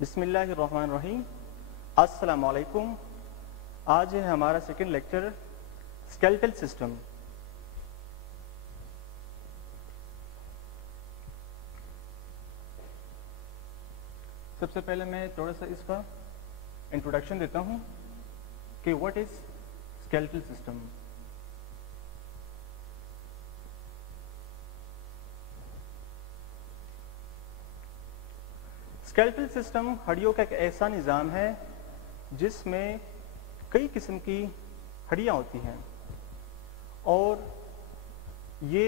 बिस्मिल्लाहिर्रहमानिर्रहीम। अस्सलाम वालेकुम। आज है हमारा सेकंड लेक्चर स्केलेटल सिस्टम। सबसे पहले मैं थोड़ा सा इसका इंट्रोडक्शन देता हूं कि what is skeletal system. Skeletal system हड्डियों का एक ऐसा निज़ाम है जिसमें कई किस्म की हड्डियां होती हैं और ये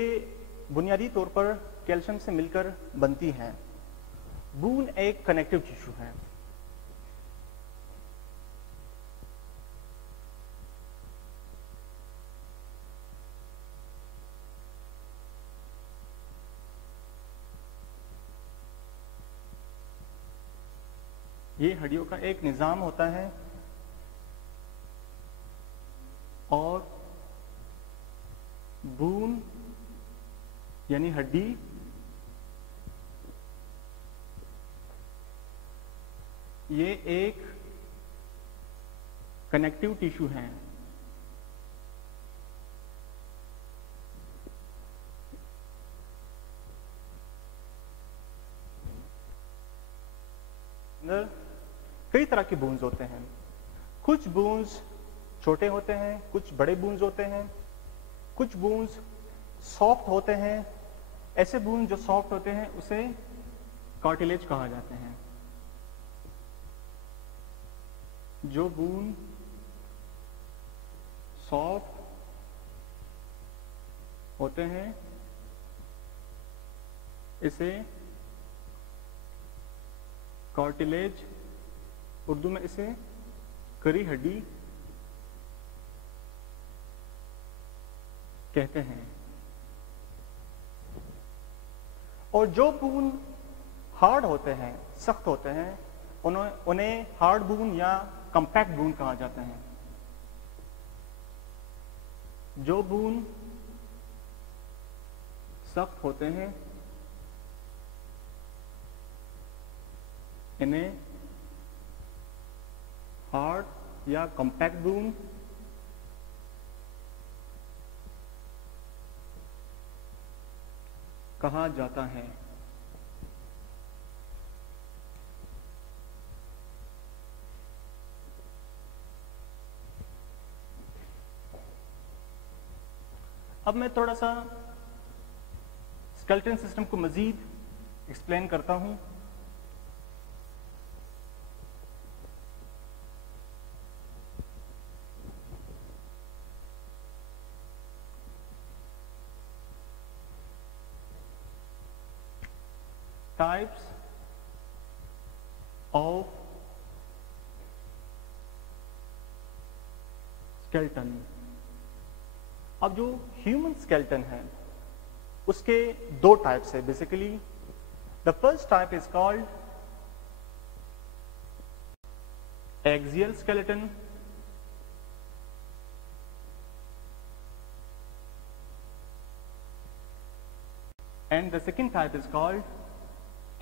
बुनियादी तौर पर कैल्शियम से मिलकर बनती हैं। बोन एक कनेक्टिव टिश्यू है। ये हड्डियों का एक निज़ाम होता है और बोन यानी हड्डी ये एक कनेक्टिव टिश्यू है। अंदर कई तरह के बोन्स होते हैं। कुछ बोन्स छोटे होते हैं, कुछ बड़े बोन्स होते हैं, कुछ बोन्स सॉफ्ट होते हैं। ऐसे बोन जो सॉफ्ट होते हैं उसे कार्टिलेज कहा जाते हैं। जो बोन सॉफ्ट होते हैं इसे कार्टिलेज, उर्दू में इसे करी हड्डी कहते हैं। और जो बोन हार्ड होते हैं, सख्त होते हैं, उन्हें हार्ड बोन या कॉम्पैक्ट बोन कहा जाता है। जो बोन सख्त होते हैं इन्हें हार्ड या कॉम्पैक्ट बोन कहा जाता है। अब मैं थोड़ा सा स्केलेटल सिस्टम को मजीद एक्सप्लेन करता हूं। Types of skeleton. अब जो ह्यूमन स्केलेटन है उसके दो टाइप्स है basically. The first type is called axial skeleton and the second type is called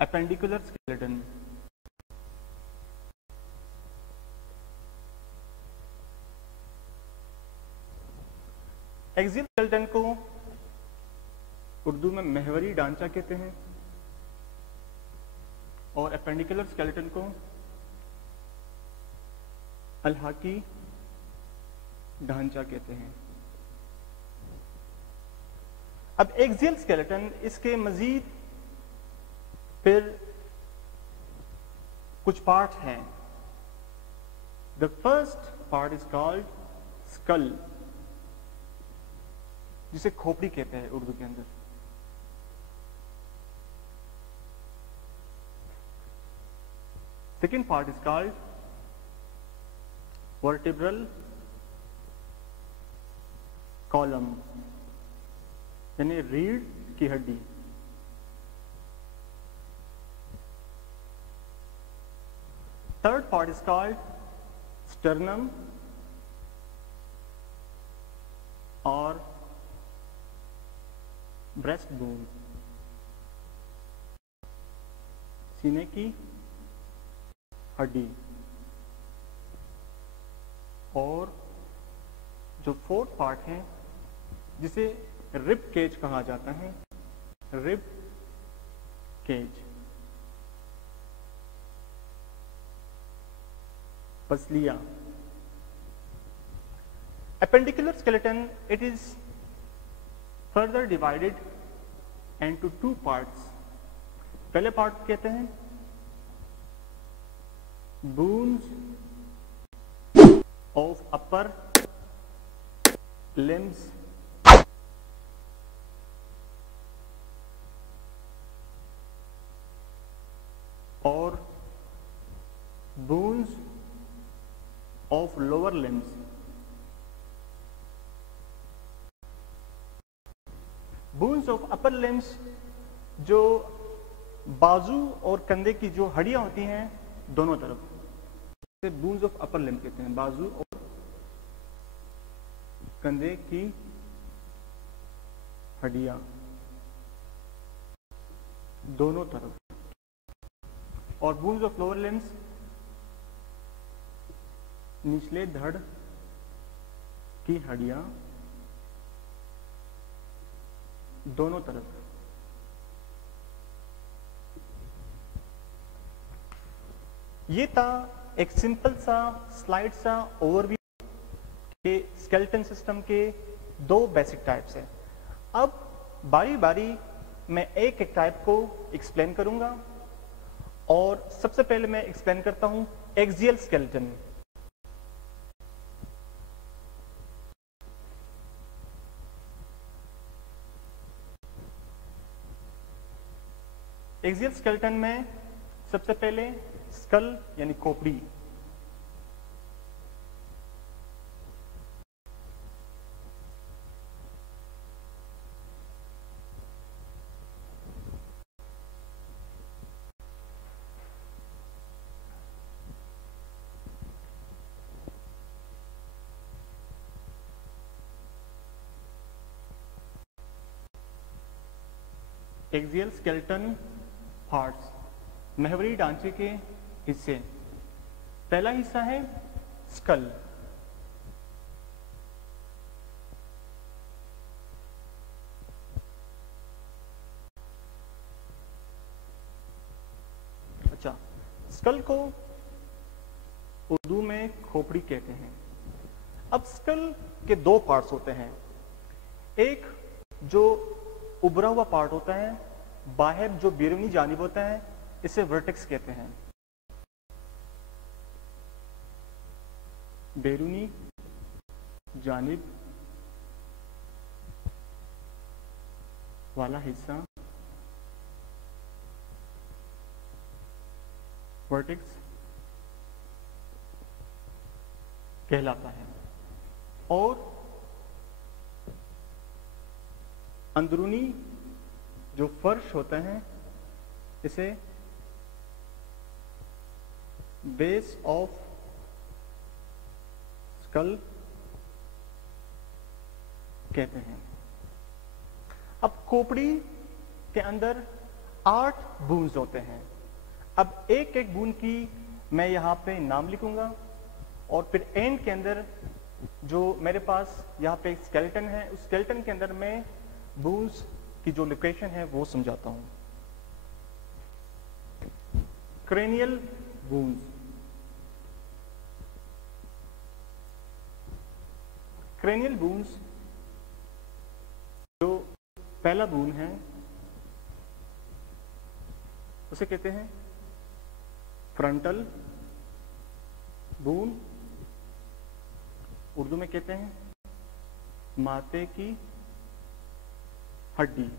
appendicular skeleton. Axial skeleton को उर्दू में महवरी ढांचा कहते हैं और एपेंडिकुलर स्केलेटन को अलहाकी ढांचा कहते हैं। अब एक्सियल स्केलेटन, इसके मजीद फिर कुछ पार्ट हैं। The first part is called skull, जिसे खोपड़ी कहते हैं उर्दू के अंदर। Second part is called vertebral column यानी रीढ़ की हड्डी। Third part is called sternum और ब्रेस्ट बोन, सीने की हड्डी, और जो फोर्थ पार्ट है जिसे रिब केज कहा जाता है, रिब केज, पसलियां। Appendicular skeleton, it is further divided into two parts. पहले पार्ट कहते हैं bones of upper limbs और bones of lower limbs। Bones of upper limbs जो बाजू और कंधे की जो हड्डियां होती हैं दोनों तरफ, इसे बोन्स ऑफ अपर लिम्स कहते हैं, बाजू और कंधे की हड्डियां दोनों तरफ। और बोन्स ऑफ लोअर लिम्स निचले धड़ की हड्डियां दोनों तरफ। ये था एक सिंपल सा स्लाइड सा ओवरव्यू के स्केलेटन सिस्टम के दो बेसिक टाइप्स हैं। अब बारी बारी मैं एक एक टाइप को एक्सप्लेन करूंगा, और सबसे पहले मैं एक्सप्लेन करता हूं एक्सियल स्केलेटन। एक्सियल स्केलेटन में सबसे पहले स्कल यानी खोपड़ी, एक्सियल स्केलेटन पार्ट्स, महवरी ढांचे के हिस्से। पहला हिस्सा है स्कल। अच्छा, स्कल को उर्दू में खोपड़ी कहते हैं। अब स्कल के दो पार्ट्स होते हैं, एक जो उभरा हुआ पार्ट होता है बाहर जो बैरूनी जानिब होता है, इसे वर्टेक्स कहते हैं। बैरूनी जानिब वाला हिस्सा वर्टेक्स कहलाता है, और अंदरूनी जो फर्श होता है इसे बेस ऑफ स्कल कहते हैं। अब खोपड़ी के अंदर 8 बोन्स होते हैं। अब एक एक बोन की मैं यहां पे नाम लिखूंगा, और फिर एंड के अंदर जो मेरे पास यहां पे स्केलेटन है, उस स्केलेटन के अंदर मैं बोन्स की जो लोकेशन है वो समझाता हूं। क्रेनियल बोन्स, क्रेनियल बोन्स जो पहला बोन है उसे कहते हैं फ्रंटल बोन, उर्दू में कहते हैं माथे की हड्डी।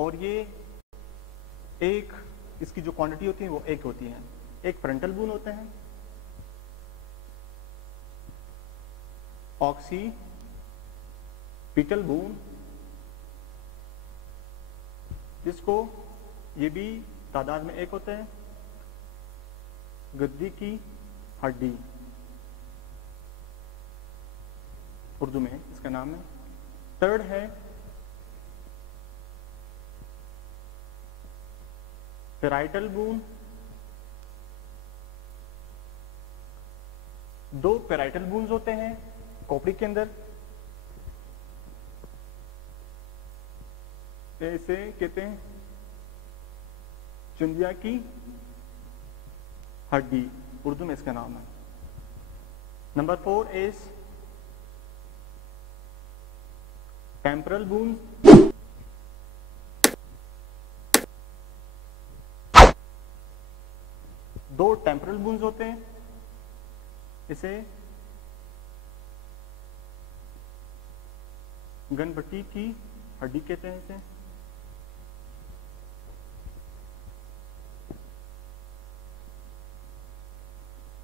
और ये एक इसकी जो क्वांटिटी होती है वो एक होती है। एक फ्रंटल बोन होते हैं, ऑक्सीपिटल बोन, जिसको ये भी तादाद में एक होता है, गद्दी की हड्डी उर्दू में इसका नाम है। थर्ड है पैराइटल बोन, दो पैराइटल बोन्स होते हैं खोपड़ी के अंदर, इसे कहते हैं चुंदिया की हड्डी, उर्दू में इसका नाम है। Number 4 is temporal bones. दो टेम्परल बोन्स होते हैं, इसे गनपट्टी की हड्डी कहते हैं। इसे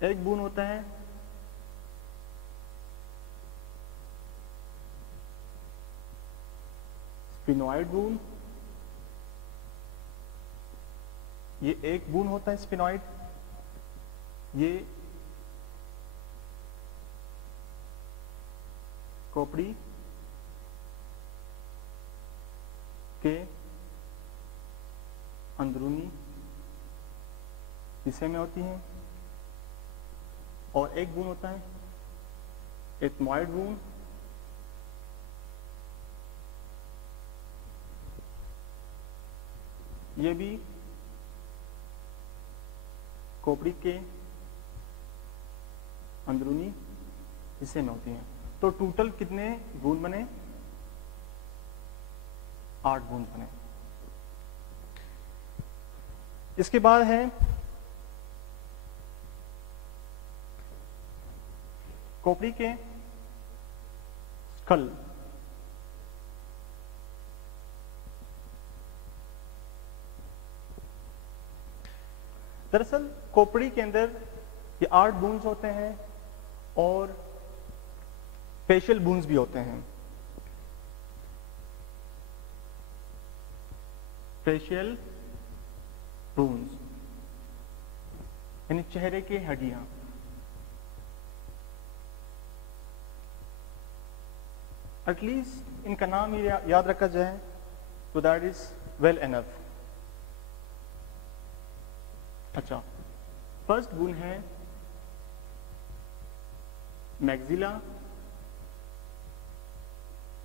एक बोन होता है स्पिनॉइड बोन, ये एक बोन होता है स्पिनॉइड, ये खोपड़ी के अंदरूनी हिस्से में होती हैं। और एक बोन होता है एथमॉइड बोन, ये भी खोपड़ी के अंदरूनी हिस्से में होती हैं। तो टोटल कितने बोन बने? 8 बोन बने। इसके बाद है खोपड़ी के स्कल। दरअसल खोपड़ी के अंदर ये 8 बोन्स होते हैं और फेशियल बोन्स भी होते हैं। फेशियल बोन्स यानी चेहरे की हड्डियां। एटलीस्ट इनका नाम ही याद रखा जाए तो दैट इज वेल एनफ। अच्छा, फर्स्ट बोन है मैक्सिला।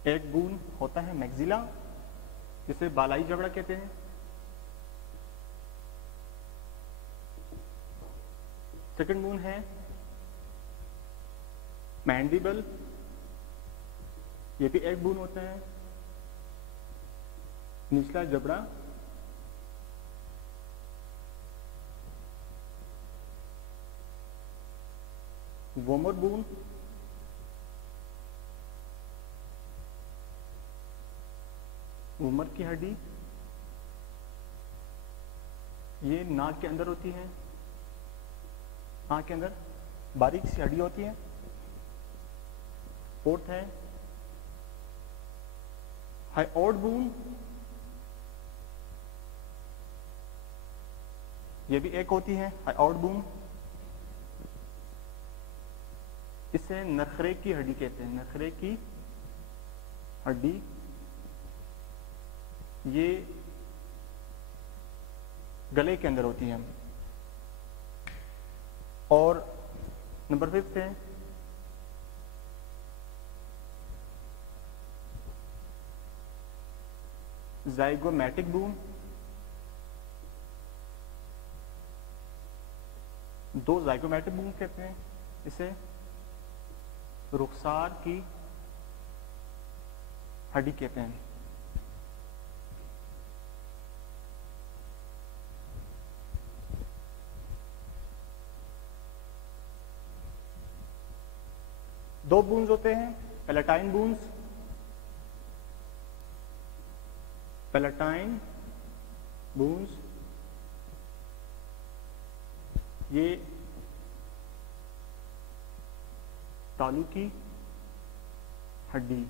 एक बोन होता है मैक्सिला, जिसे बालाई जबड़ा कहते हैं। सेकंड बोन है मैंडिबल, ये भी एक बोन होता है, निचला जबड़ा। वोमर बोन, वोमर की हड्डी, ये नाक के अंदर होती है। नाक के अंदर बारीक सी हड्डी होती है। फोर्थ है हाइओड बोन, ये भी एक होती है हाइओड बोन। इसे नखरे की हड्डी कहते हैं। नखरे की हड्डी, ये गले के अंदर होती है। और नंबर 5 है ज़ाइगोमैटिक बोन। 2 ज़ाइगोमैटिक बोन कहते हैं इसे। रुखसार की हड्डी कहते हैं। दो बोन्स होते हैं पैलेटाइन बोन्स। पैलेटाइन बोन्स ये तालू की हड्डी।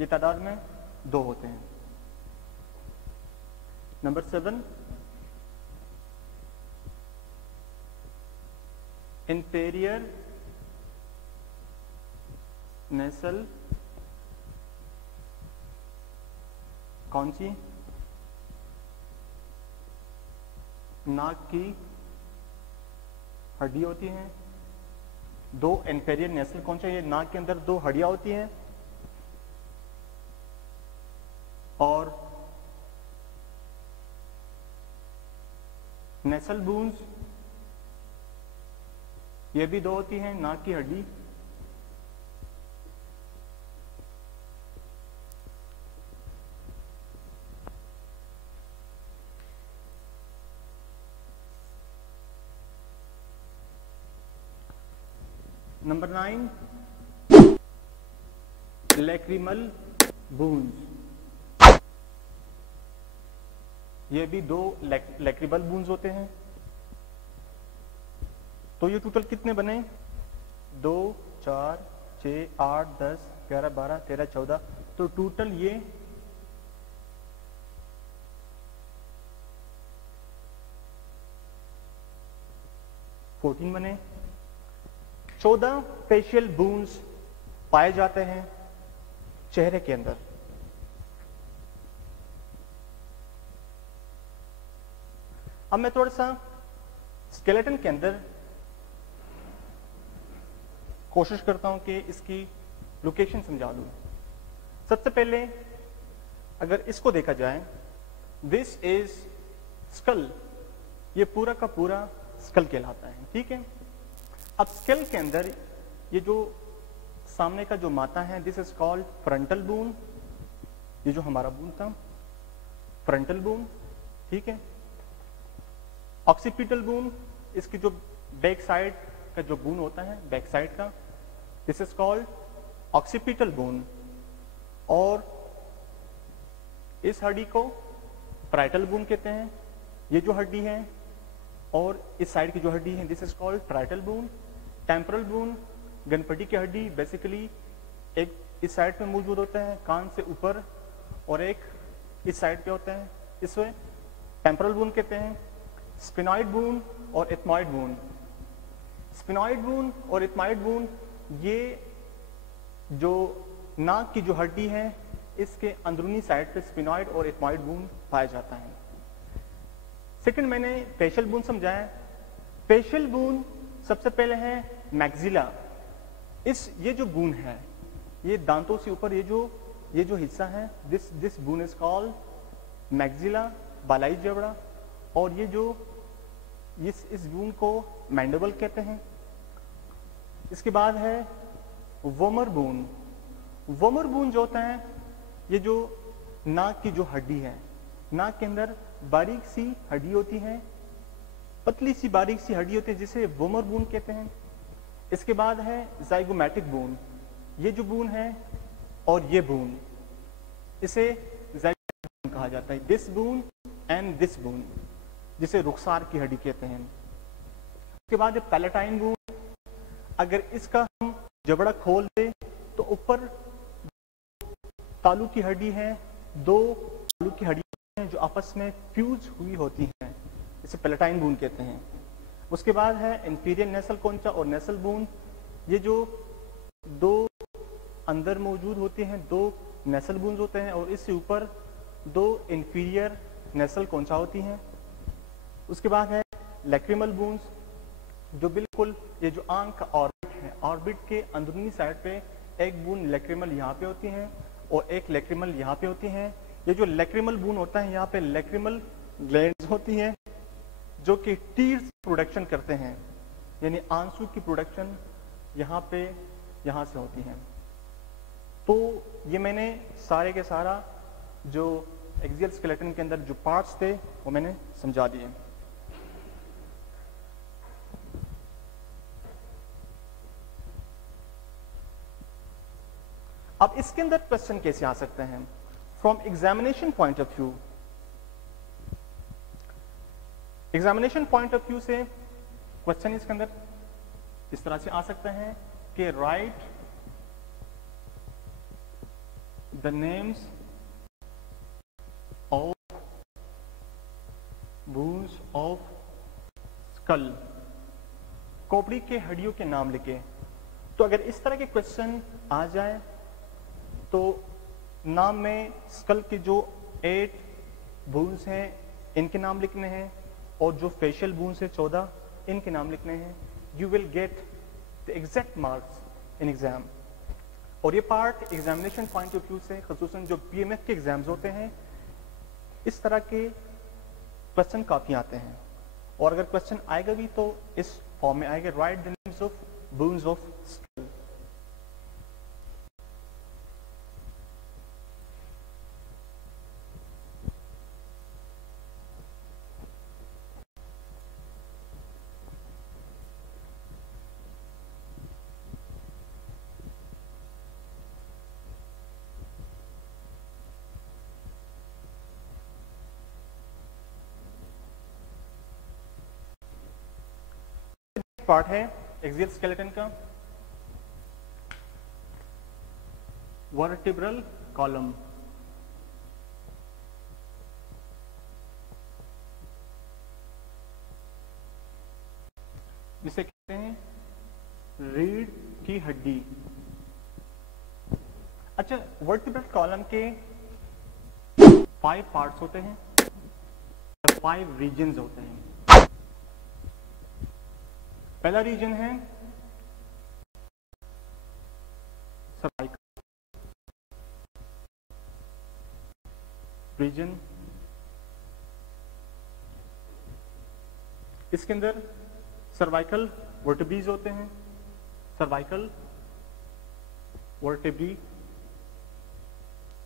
ये तादाद में 2 होते हैं। नंबर 7 इंफीरियर नेसल कौन सी नाक की हड्डी होती हैं, दो इंफीरियर नेसल कॉन्चा, ये नाक के अंदर दो हड्डियां होती हैं, और नेसल बोन्स ये भी दो होती हैं, नाक की हड्डी। नंबर 9, लैक्रिमल बून्स, ये भी दो लैक्रिमल बून्स होते हैं। तो ये टोटल कितने बने? 2, 4, 6, 8, 10, 11, 12, 13, 14, तो टोटल ये 14 बने। 14 फेशियल बून्स पाए जाते हैं चेहरे के अंदर। अब मैं थोड़ा सा स्केलेटन के अंदर कोशिश करता हूं कि इसकी लोकेशन समझा दूं। सबसे पहले अगर इसको देखा जाए, दिस इज स्कल, ये पूरा का पूरा स्कल कहलाता है, ठीक है। अब स्कल के अंदर ये जो सामने का जो माथा है, this is called frontal bone, ये जो हमारा बोन था फ्रंटल बोन, ठीक है। ऑक्सीपिटल बोन, इसकी जो बैक साइड का जो बोन होता है बैक साइड का, this is called occipital bone. और इस हड्डी को पैराइटल बोन कहते हैं, ये जो हड्डी है, और इस साइड की जो हड्डी है this is called parietal bone. Temporal bone, गनपटी की हड्डी, बेसिकली एक इस साइड में मौजूद होता है कान से ऊपर, और एक इस साइड पे होता है, इसे टेम्पोरल बोन कहते हैं। स्पिनॉइड बोन और एथमॉइड बोन, स्पिनॉइड बोन और एथमॉइड बोन, ये जो नाक की जो हड्डी है इसके अंदरूनी साइड पे स्पिनॉइड और एथमॉइड बोन पाया जाता है। सेकंड मैंने फेशियल बोन समझाया। फेशियल बोन सबसे पहले है मैक्सिला। ये जो बोन है, ये दांतों से ऊपर ये जो हिस्सा है, this bone is called maxilla, बालाई जबड़ा। और ये जो इस बोन को मैंडिबल कहते हैं। इसके बाद है वोमर बोन। वोमर बोन जो होता है, ये जो नाक की जो हड्डी है, नाक के अंदर बारीक सी हड्डी होती है, पतली सी बारीक सी हड्डी होती है, जिसे वोमर बोन कहते हैं। इसके बाद है जाइगोमैटिक बोन, ये जो बोन है और ये बोन, इसे जाइगोमैटिक बोन कहा जाता है। This bone and this bone, जिसे रुखसार की हड्डी कहते हैं। उसके बाद है पैलेटाइन बोन। अगर इसका हम जबड़ा खोल दे तो ऊपर तालू की हड्डी है, दो तालू की हड्डी हैं जो आपस में फ्यूज हुई होती हैं, इसे पैलेटाइन बोन कहते हैं। उसके बाद है इंफीरियर नेसल कॉन्चा और नेसल बोन, ये जो दो अंदर मौजूद होती हैं, दो नेसल बोन्स होते हैं, और इससे ऊपर दो इंफीरियर नेसल कॉन्चा होती हैं। उसके बाद है लैक्रिमल बोन्स, जो बिल्कुल ये जो आंख का ऑर्बिट है, ऑर्बिट के अंदरूनी साइड पे एक बोन लैक्रिमल यहाँ पे होती है और एक लैक्रिमल यहाँ पे होती है। ये जो लैक्रिमल बोन होता है, यहाँ पे लैक्रिमल ग्लैंड्स होती हैं जो कि टीयर्स प्रोडक्शन करते हैं, यानी आंसू की प्रोडक्शन यहाँ से होती है। तो ये मैंने सारे के सारा जो एक्सियल स्केलेटन के अंदर जो पार्ट्स थे वो मैंने समझा दिए। अब इसके अंदर क्वेश्चन कैसे आ सकते हैं from examination point of view. Examination point of view से क्वेश्चन इसके अंदर इस तरह से आ सकते हैं कि right the names of bones of skull, खोपड़ी के हड्डियों के नाम लिखे। तो अगर इस तरह के क्वेश्चन आ जाए तो नाम में स्कल के जो 8 बोन्स हैं इनके नाम लिखने हैं, और जो फेशियल बोन्स है 14, इनके नाम लिखने हैं। You will get the exact marks in exam. और ये part examination point of view से, खसूसन जो PMF के एग्जाम्स होते हैं, इस तरह के क्वेश्चन काफी आते हैं। और अगर क्वेश्चन आएगा भी तो इस फॉर्म में आएगा, right the names of bones of skull. Part है एक्सियल स्केलेटन का, वर्टिब्रल कॉलम। जिसे कहते हैं रीढ़ की हड्डी। अच्छा, वर्टिब्रल कॉलम के 5 पार्ट्स होते हैं, 5 रीजन्स होते हैं। पहला रीजन है सर्वाइकल रीजन। इसके अंदर सर्वाइकल वर्टिब्रीज होते हैं, सर्वाइकल वर्टिब्री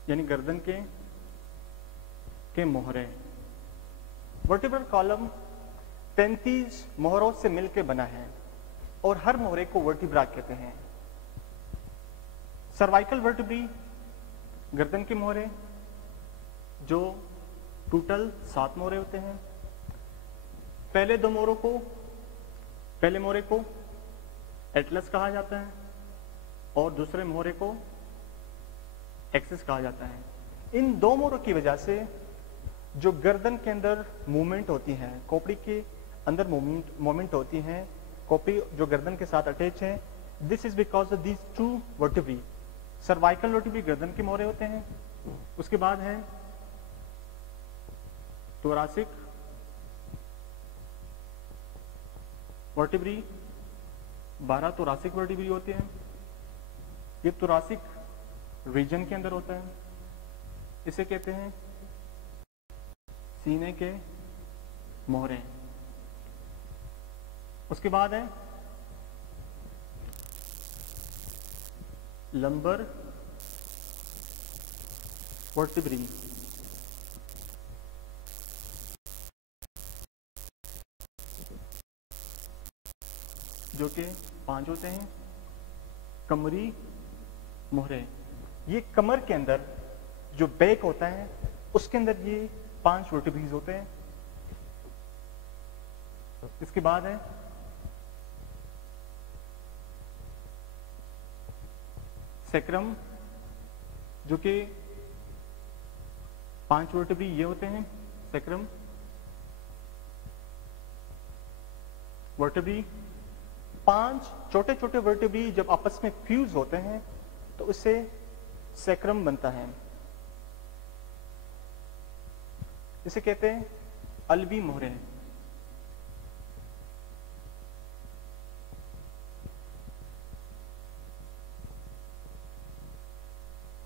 यानी गर्दन के मोहरे। वर्टिब्रल कॉलम 33 मोहरों से मिलकर बना है और हर मोहरे को वर्टिब्रा कहते हैं। सर्वाइकल वर्टिब्री गर्दन के मोहरे, जो टोटल 7 मोहरे होते हैं। पहले मोहरे को एटलस कहा जाता है और दूसरे मोहरे को एक्सिस कहा जाता है। इन 2 मोहरों की वजह से जो गर्दन के अंदर मूवमेंट होती है, खोपड़ी के अंदर मूवमेंट होती है, खोपड़ी जो गर्दन के साथ अटैच है, this is because of these 2 vertebrae. Cervical vertebrae गर्दन के मोहरे होते हैं। उसके बाद है थोरैसिक वर्टिब्री, 12 थोरैसिक वर्टिब्री होते हैं। ये थोरैसिक रीजन के अंदर होता है। इसे कहते हैं सीने के मोहरे। उसके बाद है लंबर वर्टिब्री, जो कि 5 होते हैं। कमरी मोहरे, ये कमर के अंदर जो बैक होता है उसके अंदर ये 5 वर्टिब्रीज होते हैं। इसके बाद है सैक्रम, जो कि 5 वर्टिब्री ये होते हैं। सैक्रम वर्टिब्री, 5 छोटे छोटे वर्टिब्री जब आपस में फ्यूज होते हैं तो इससे सैक्रम बनता है। इसे कहते हैं अल्वी मोहरे।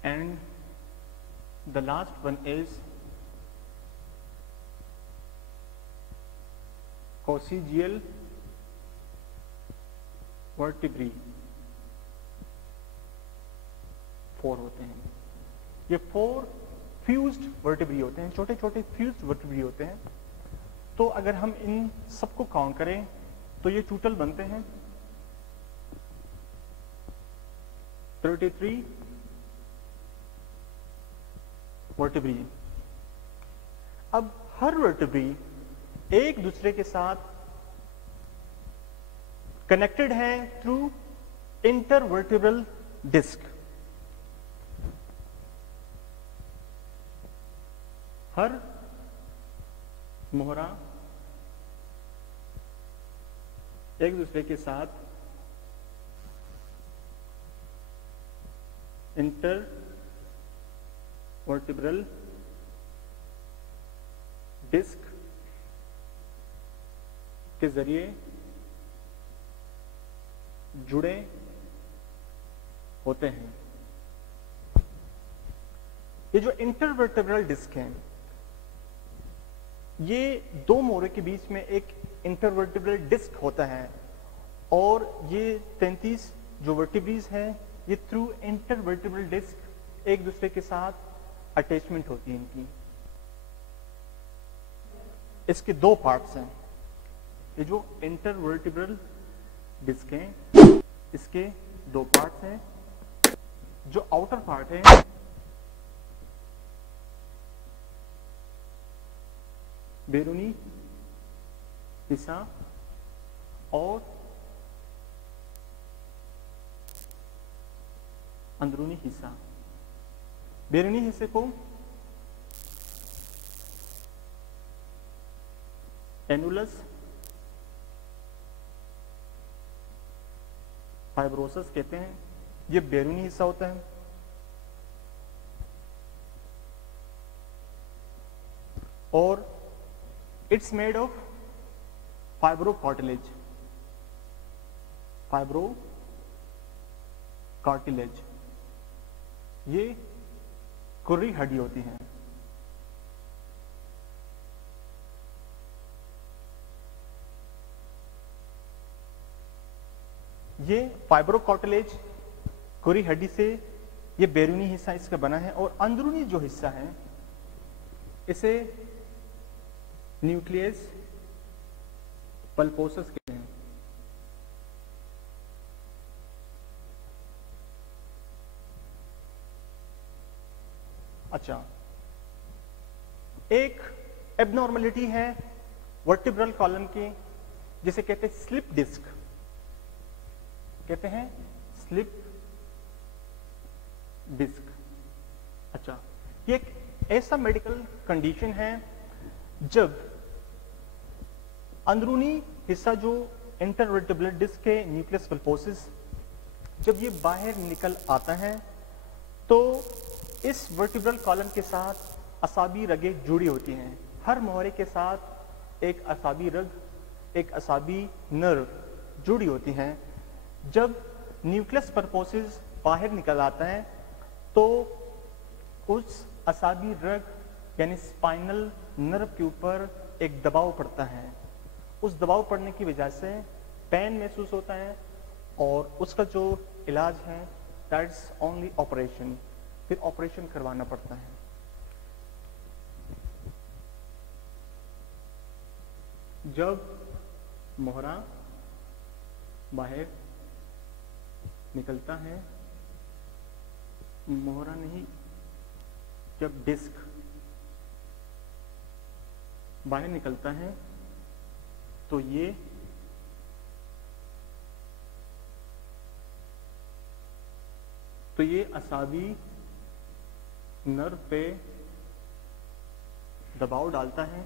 And the last one is coccygeal vertebrae, 4 होते हैं। ये 4 फ्यूज्ड वर्टिब्री होते हैं, छोटे छोटे फ्यूज्ड वर्टिब्री होते हैं। तो अगर हम इन सबको काउंट करें तो ये टोटल बनते हैं 33 वर्टिब्री। अब हर वर्टिब्री एक दूसरे के साथ कनेक्टेड है थ्रू इंटरवर्टिब्रल डिस्क। हर मोहरा एक दूसरे के साथ इंटरवर्टिब्रल डिस्क के जरिए जुड़े होते हैं। ये जो इंटरवर्टेब्रल डिस्क है, ये दो मोहरे के बीच में एक इंटरवर्टेब्रल डिस्क होता है और ये 33 जो वर्टिब्रीज हैं ये थ्रू इंटरवर्टेब्रल डिस्क एक दूसरे के साथ अटैचमेंट होती है इनकी। इसके दो पार्ट्स हैं। ये जो इंटरवर्टेब्रल डिस्क हैं इसके दो पार्ट्स हैं। जो आउटर पार्ट है बैरूनी हिस्सा और अंदरूनी हिस्सा। बैरूनी हिस्से को एनुलस फाइब्रोसस कहते हैं। ये बैरूनी हिस्सा होता है। और it's made of fibrocartilage. Fibrocartilage ये कुर्री हड्डी होती है। ये फाइब्रोकार्टिलेज कुर्री हड्डी से ये बैरूनी हिस्सा इसका बना है और अंदरूनी जो हिस्सा है इसे न्यूक्लियस पल्पोसस कहते हैं। अच्छा, एक एबनॉर्मलिटी है वर्टिब्रल कॉलम की जिसे कहते हैं स्लिप डिस्क। कहते हैं स्लिप डिस्क। अच्छा, ये एक ऐसा मेडिकल कंडीशन है जब अंदरूनी हिस्सा जो इंटरवर्टेब्रल डिस्क के न्यूक्लियस पल्पोसिस जब ये बाहर निकल आता है तो इस वर्टिब्रल कॉलम के साथ असाबी रगें जुड़ी होती हैं। हर मोहरे के साथ एक असाबी रग, एक असाबी नर्व जुड़ी होती हैं। जब न्यूक्लियस पल्पोसिस बाहर निकल आता है तो उस असाबी रग यानी स्पाइनल नर्व के ऊपर एक दबाव पड़ता है। उस दबाव पड़ने की वजह से पेन महसूस होता है और उसका जो इलाज है दैट्स ओनली ऑपरेशन। फिर ऑपरेशन करवाना पड़ता है। जब मोहरा बाहर निकलता है, मोहरा नहीं, जब डिस्क बाहर निकलता है तो ये असाबी नर्व पे दबाव डालता है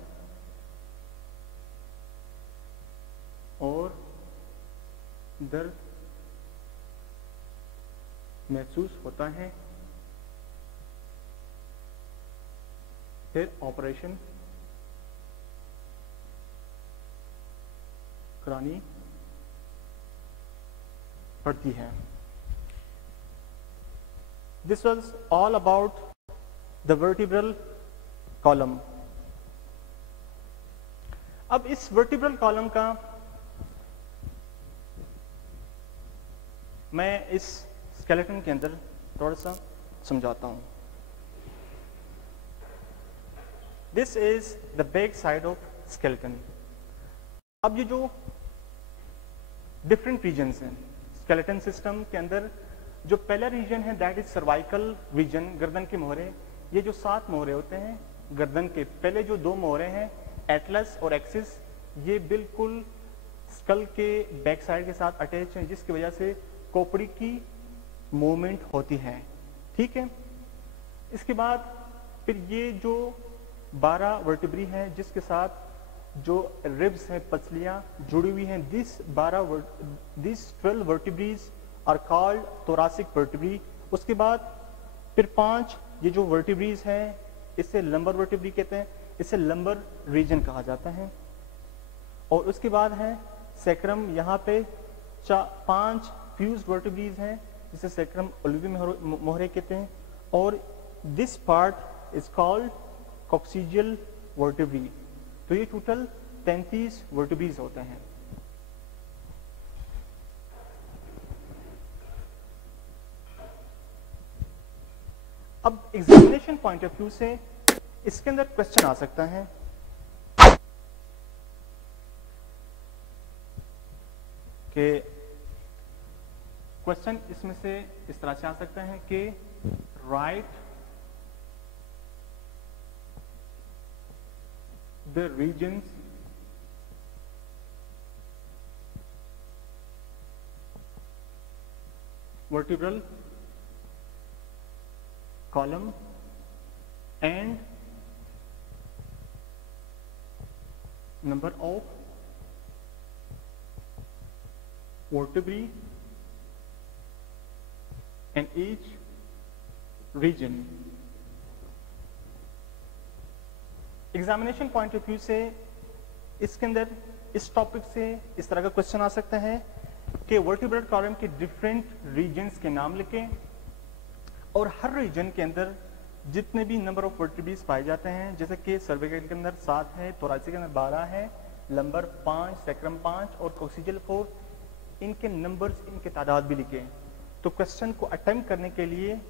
और दर्द महसूस होता है। फिर ऑपरेशन करानी पड़ती है। This was all about the vertebral column. अब इस vertebral column का मैं इस skeleton के अंदर थोड़ा सा समझाता हूं। This is the back side of skeleton. अब ये जो डिफरेंट रीजन्स हैं स्केलेटन सिस्टम के अंदर, जो पहला रीजन है दैट इज सर्वाइकल रीजन, गर्दन के मोहरे। ये जो 7 मोहरे होते हैं गर्दन के, पहले जो 2 मोहरे हैं एटलस और एक्सिस, ये बिल्कुल स्कल के बैक साइड के साथ अटैच हैं, जिसकी वजह से खोपड़ी की मूवमेंट होती है। ठीक है, इसके बाद फिर ये जो 12 वर्टिब्री हैं जिसके साथ जो रिब्स हैं, पसलियां जुड़ी हुई हैं, this 12 vertebrae are called thoracic vertebrae. उसके बाद फिर 5 ये जो वर्टिब्रीज हैं इसे लंबर वर्टिब्री कहते हैं, इसे लंबर रीजन कहा जाता है। और उसके बाद है सैक्रम, यहाँ पे 5 फ्यूज्ड वर्टिब्रीज हैं जिसे सैक्रम ओलिवी मोहरे कहते हैं, और this part is called coccygeal vertebrae. तो ये टोटल 33 वर्टिब्रीज होते हैं। अब एग्जामिनेशन पॉइंट ऑफ व्यू से इसके अंदर क्वेश्चन आ सकता है कि क्वेश्चन इसमें से इस तरह से आ सकता है कि right the regions vertebral column and number of vertebrae in each region। Examination point of view से इसके अंदर इस टॉपिक से इस तरह का क्वेश्चन आ सकता है कि वर्टिब्रल कॉलम के डिफरेंट रीजन्स के नाम लिखें और हर रीजन के अंदर जितने भी नंबर ऑफ वर्टिब्रीज पाए जाते हैं, जैसे कि सर्विकल के अंदर 7 है, थोरैसिक के अंदर 12 है, लंबर 5, सैक्रम 5 और कॉक्सीजियल 4, इनके नंबर्स, इनके तादाद भी लिखे। तो क्वेश्चन को अटेम्प्ट करने के लिए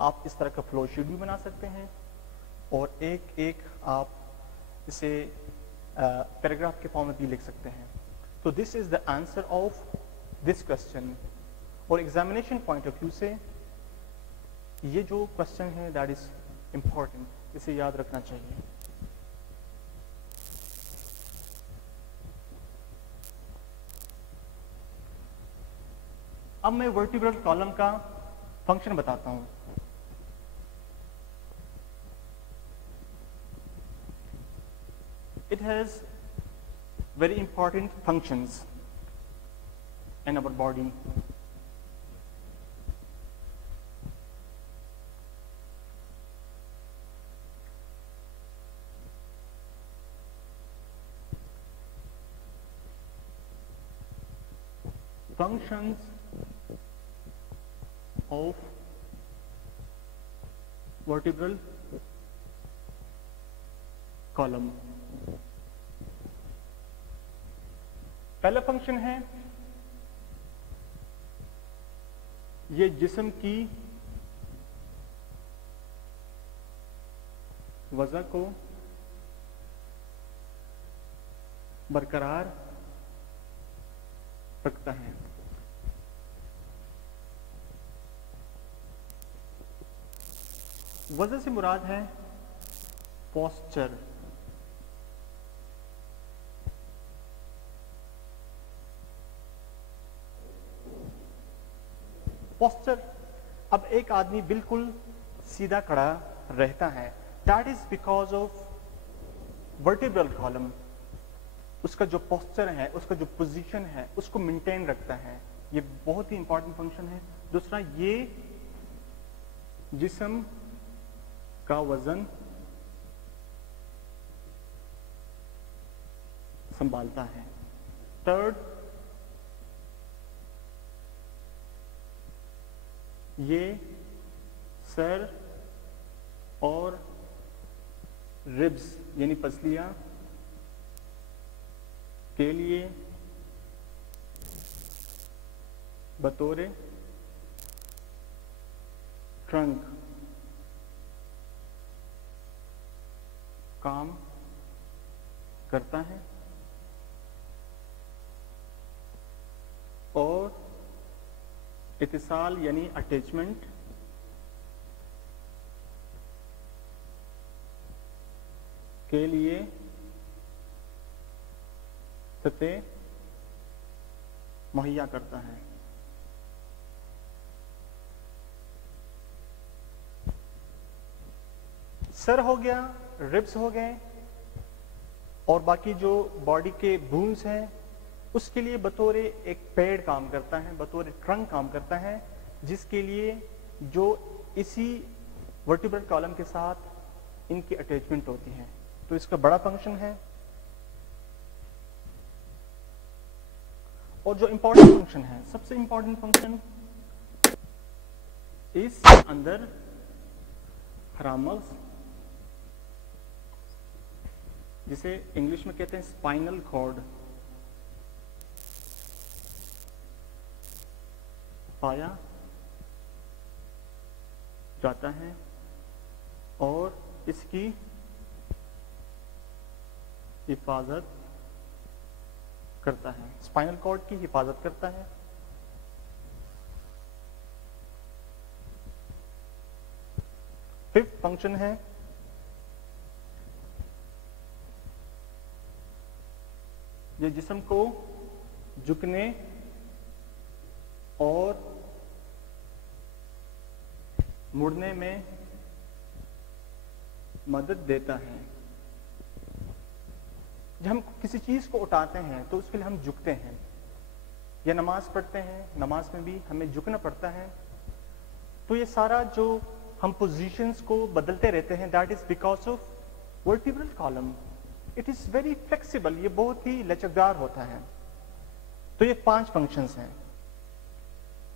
आप इस तरह का फ्लो शीट भी बना सकते हैं और एक एक आप इसे पैराग्राफ के फॉर्म में भी लिख सकते हैं। तो this is the answer of this question. और एग्जामिनेशन पॉइंट ऑफ व्यू से ये जो क्वेश्चन है दैट इज इंपॉर्टेंट, इसे याद रखना चाहिए। अब मैं वर्टिब्रल कॉलम का फंक्शन बताता हूं। It has very important functions in our body. Functions of vertebral column। पहला फंक्शन है ये जिस्म की वजन को बरकरार रखता है। वजन से मुराद है पोस्चर। पोस्चर, अब एक आदमी बिल्कुल सीधा खड़ा रहता है, that is because of vertebral column. उसका जो पोस्चर है, उसका जो पोजीशन है, उसको मेंटेन रखता है। ये बहुत ही इंपॉर्टेंट फंक्शन है। दूसरा, ये जिस्म का वजन संभालता है। थर्ड, ये सर और रिब्स यानी पसलियां के लिए बतौर ट्रंक काम करता है और इत्तिसाल यानी अटैचमेंट के लिए सतह मुहैया करता है। सर हो गया, रिब्स हो गए और बाकी जो बॉडी के बोन्स हैं उसके लिए बतौर एक पेड़ काम करता है, बतौर ट्रंक काम करता है, जिसके लिए जो इसी वर्टिब्रल कॉलम के साथ इनकी अटैचमेंट होती है। तो इसका बड़ा फंक्शन है। और जो इंपॉर्टेंट फंक्शन है, सबसे इंपॉर्टेंट फंक्शन इस अंदर थैलेमस, जिसे इंग्लिश में कहते हैं स्पाइनल कॉर्ड, पाया जाता है और इसकी हिफाजत करता है, स्पाइनल कॉर्ड की हिफाजत करता है। फिफ्थ फंक्शन है ये जिस्म को झुकने और मुड़ने में मदद देता है। जब हम किसी चीज को उठाते हैं तो उसके लिए हम झुकते हैं, या नमाज पढ़ते हैं, नमाज में भी हमें झुकना पड़ता है। तो ये सारा जो हम पोजीशंस को बदलते रहते हैं, that is because of vertebral column. It is very flexible, ये बहुत ही लचकदार होता है। तो ये 5 फंक्शंस हैं।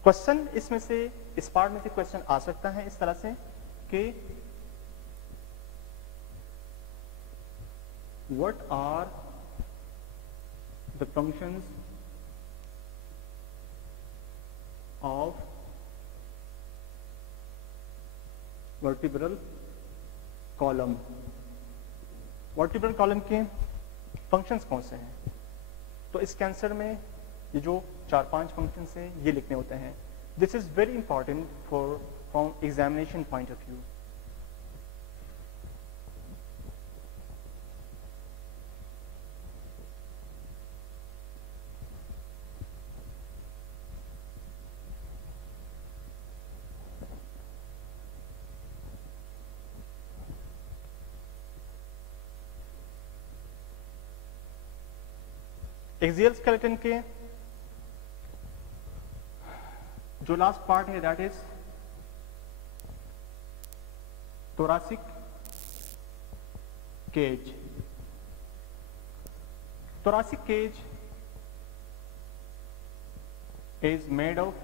क्वेश्चन इसमें से, इस पार्ट में से क्वेश्चन आ सकता है इस तरह से कि what are the functions of vertebral column. Vertebral column के फंक्शंस कौन से हैं? तो इसके आंसर में ये जो 4-5 फंक्शंस हैं ये लिखने होते हैं। This is very important for from examination point of view. Axial skeleton के जो लास्ट पार्ट है that is thoracic cage. Thoracic cage is made of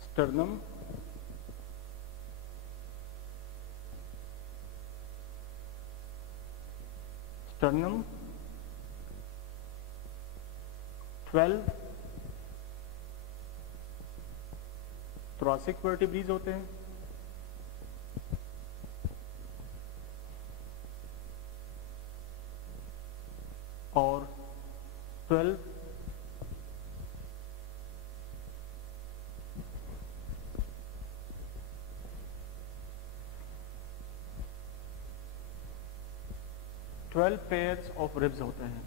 sternum, 12 thoracic vertebrae होते हैं और 12 पेयर्स ऑफ रिब्स होते हैं।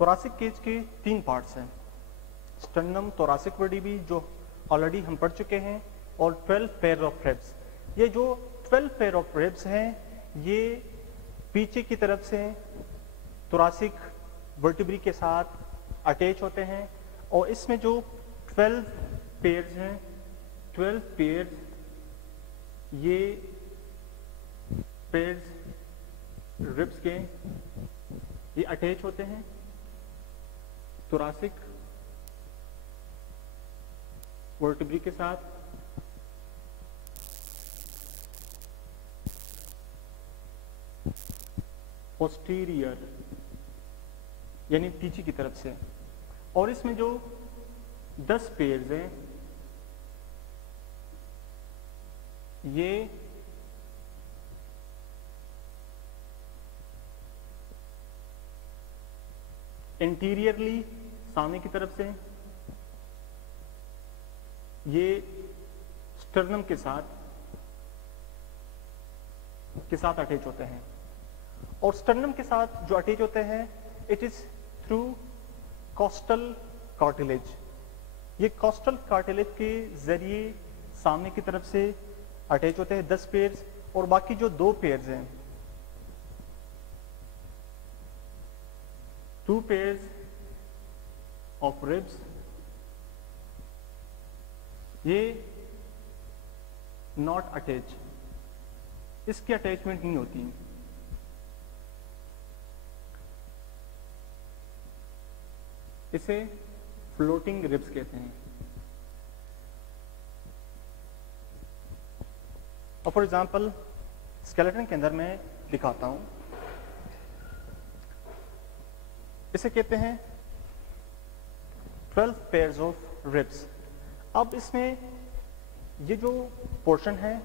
थोरासिक केज के 3 parts हैं, स्टर्नम, थोरासिक वर्टिब्रा जो ऑलरेडी हम पढ़ चुके हैं, और 12 पेयर ऑफ रिब्स। ये जो 12 पेयर ऑफ रिब्स हैं ये पीछे की तरफ से थोरासिक वर्टिब्रा के साथ अटैच होते हैं, और इसमें जो 12 पेयर्स हैं, 12 पेयर्स ये पेयर्स रिब्स के ये अटैच होते हैं थोरासिक वर्टिब्रा के साथ, पोस्टीरियर यानी पीछे की तरफ से। और इसमें जो 10 पेयर्स हैं ये इंटीरियरली सामने की तरफ से ये स्टर्नम के साथ अटैच होते हैं, और स्टर्नम के साथ जो अटैच होते हैं it is through costal cartilage. ये कॉस्टल कार्टिलेज के जरिए सामने की तरफ से अटैच होते हैं 10 पेयर्स, और बाकी जो 2 पेयर्स हैं, 2 पेयर्स ऑफ रिब्स, ये नॉट अटैच, इसकी अटैचमेंट नहीं होती। इसे फ्लोटिंग रिब्स कहते हैं। और फॉर एग्जांपल स्केलेटन के अंदर मैं दिखाता हूं, इसे कहते हैं 12 पेयर्स ऑफ रिब्स। अब इसमें ये जो पोर्शन है,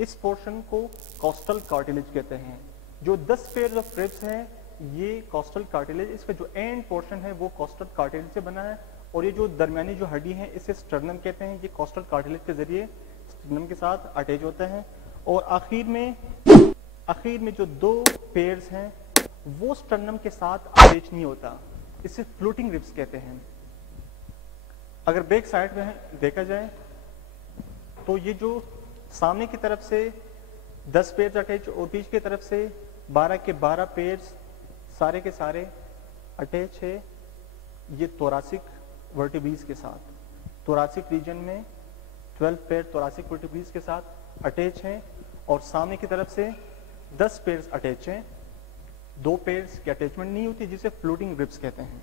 इस पोर्शन को कॉस्टल कार्टिलेज कहते हैं। जो 10 पेयर्स ऑफ रिब्स हैं, ये कॉस्टल कार्टिलेज, इसका जो एंड पोर्शन है वो कॉस्टल कार्टिलेज से बना है, और ये जो दरमियानी जो हड्डी है इसे स्टर्नम कहते हैं। ये कॉस्टल कार्टिलेज के जरिए स्टर्नम के साथ अटैच होता है। और आखिर में जो 2 पेयर्स हैं वो स्टर्नम के साथ अटैच नहीं होता, इसे फ्लोटिंग रिब्स कहते हैं। अगर बैक साइड में देखा जाए तो ये जो सामने की तरफ से 10 पेयर्स अटैच और पीछे की तरफ से 12 के 12 पेयर्स सारे के सारे अटैच है ये थोरासिक वर्टिब्रेस के साथ। थोरासिक रीजन में 12 पेयर थोरासिक वर्टिब्रेस के साथ अटैच हैं, और सामने की तरफ से 10 पेयर्स अटैच हैं। 2 पेयर्स की अटैचमेंट नहीं होती, जिसे फ्लोटिंग रिब्स कहते हैं।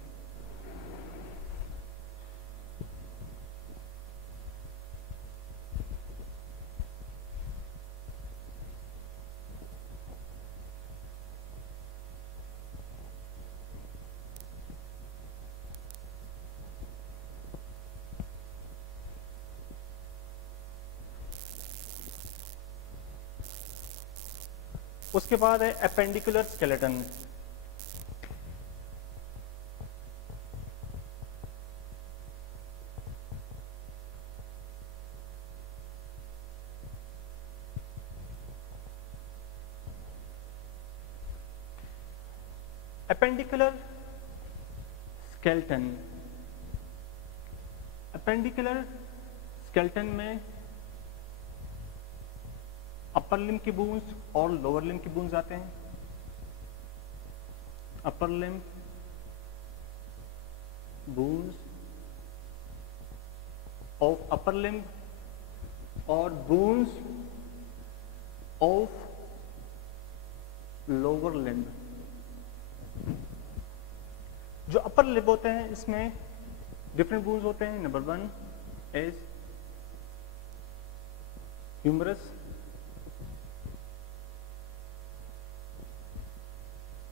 उसके बाद है एपेंडिकुलर स्केलेटन। एपेंडिकुलर स्केलेटन में अपर लिम्ब की बोन्स और लोअर लिम्ब की बोन्स आते हैं। Upper limb bones of upper limb और बोन्स ऑफ लोअर लिम्ब। जो अपर लिम्ब होते हैं इसमें डिफरेंट बोन्स होते हैं। नंबर 1 इज ह्यूमरस,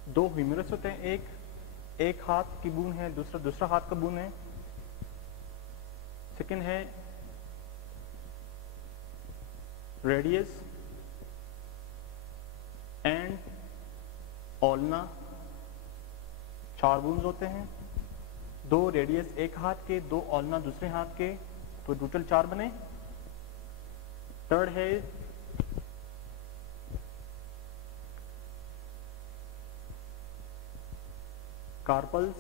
2 ह्यूमरस होते हैं, एक हाथ की बून है, दूसरा हाथ का बून है। सेकंड है रेडियस एंड ओल्ना, 4 बून्स होते हैं। 2 रेडियस एक हाथ के, 2 ओल्ना दूसरे हाथ के, तो टोटल 4 बने। थर्ड है कार्पल्स,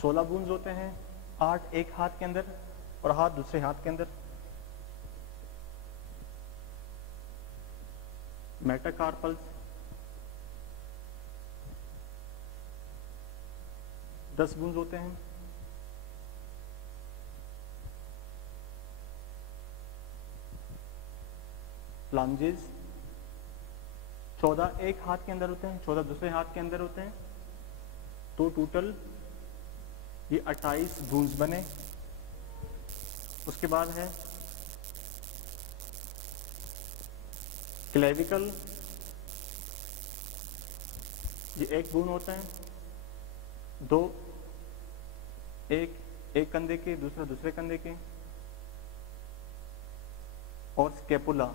16 बून्स होते हैं, 8 एक हाथ के अंदर और 8 दूसरे हाथ के अंदर। मेटाकार्पल्स 10 बून्स होते हैं। फ्लांजेस 14 एक हाथ के अंदर होते हैं, 14 दूसरे हाथ के अंदर होते हैं, तो टोटल ये 28 बून्स बने। उसके बाद है क्लेविकल, ये 1 बून होता है, 2 एक कंधे के, दूसरे कंधे के। और स्केपुला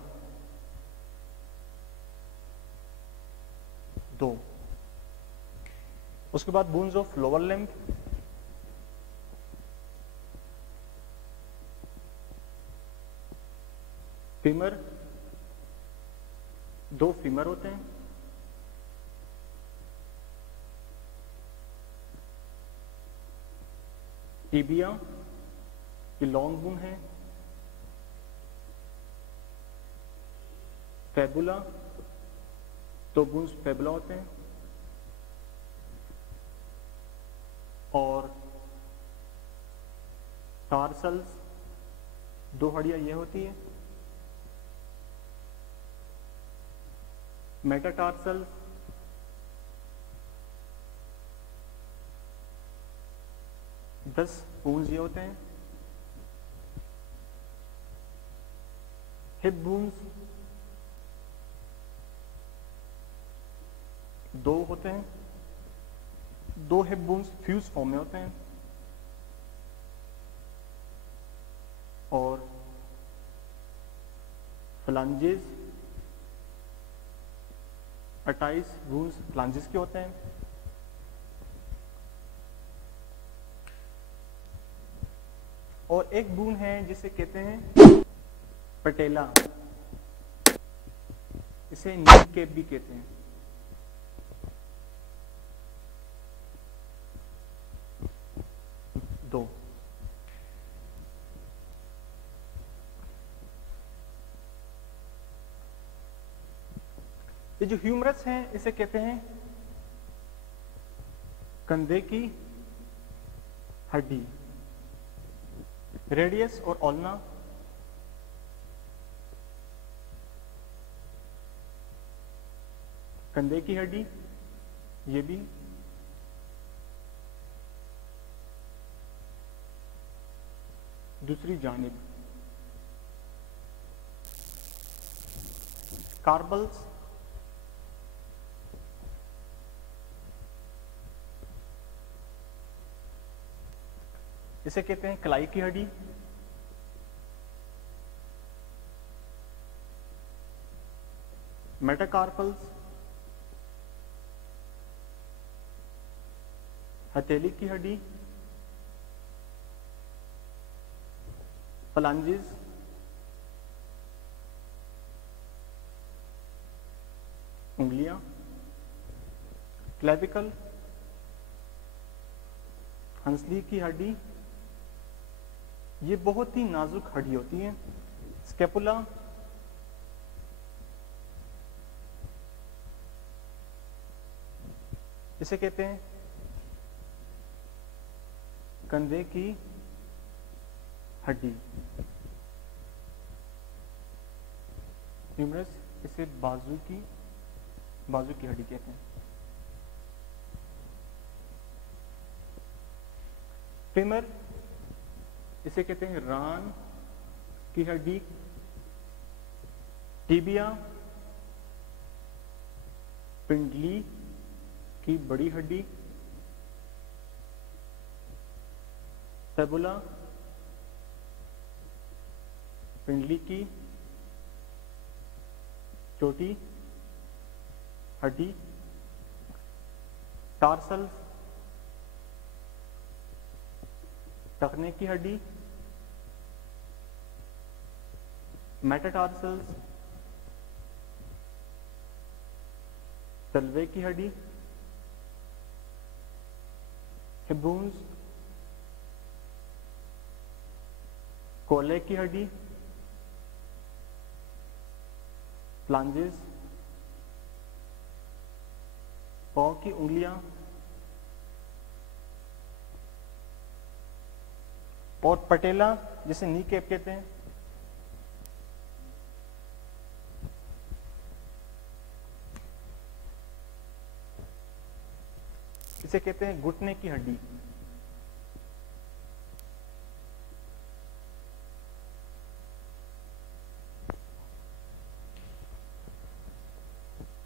2। उसके बाद bones of lower limb, femur, 2 femur होते हैं। टिबिया, ये लॉन्ग बोन है। फेबुला, 2 बोन्स फेबुला होते हैं। और टार्सल्स, 2 हड्डियां ये होती है। मेटाटार्सल्स, दस बोन्स ये होते हैं। हिप बोन्स 2 होते हैं, 2 हिप बोन्स फ्यूज फॉर्म में होते हैं। और फ्लांजेस 28 बोन्स फ्लांजेस के होते हैं। और एक बोन है जिसे कहते हैं पटेला, इसे नी कैप भी कहते हैं। दो ये जो ह्यूमरस है इसे कहते हैं कंधे की हड्डी। रेडियस और ओल्ना कंधे की हड्डी, ये भी दूसरी जानिब। कार्बल्स इसे कहते हैं कलाई की हड्डी। मेटाकार्पल्स हथेली की हड्डी। फ्लांजेस उंगलियां। क्लेविकल हंसली की हड्डी, ये बहुत ही नाजुक हड्डी होती है। स्केपुला इसे कहते हैं कंधे की हड्डी। ह्यूमरस इसे बाजू की हड्डी कहते हैं। फेमर इसे कहते हैं रान की हड्डी। टिबिया पिंडली की बड़ी हड्डी। फेबुला पिंडली की छोटी हड्डी। टार्सल्स टखने की हड्डी। मेटाटार्सल्स तलवे की हड्डी। हिप बोन्स कोले की हड्डी। फ्लांजेस पांव की उंगलियां। और पटेला जिसे नी कैप कहते हैं। इसे कहते हैं घुटने की हड्डी।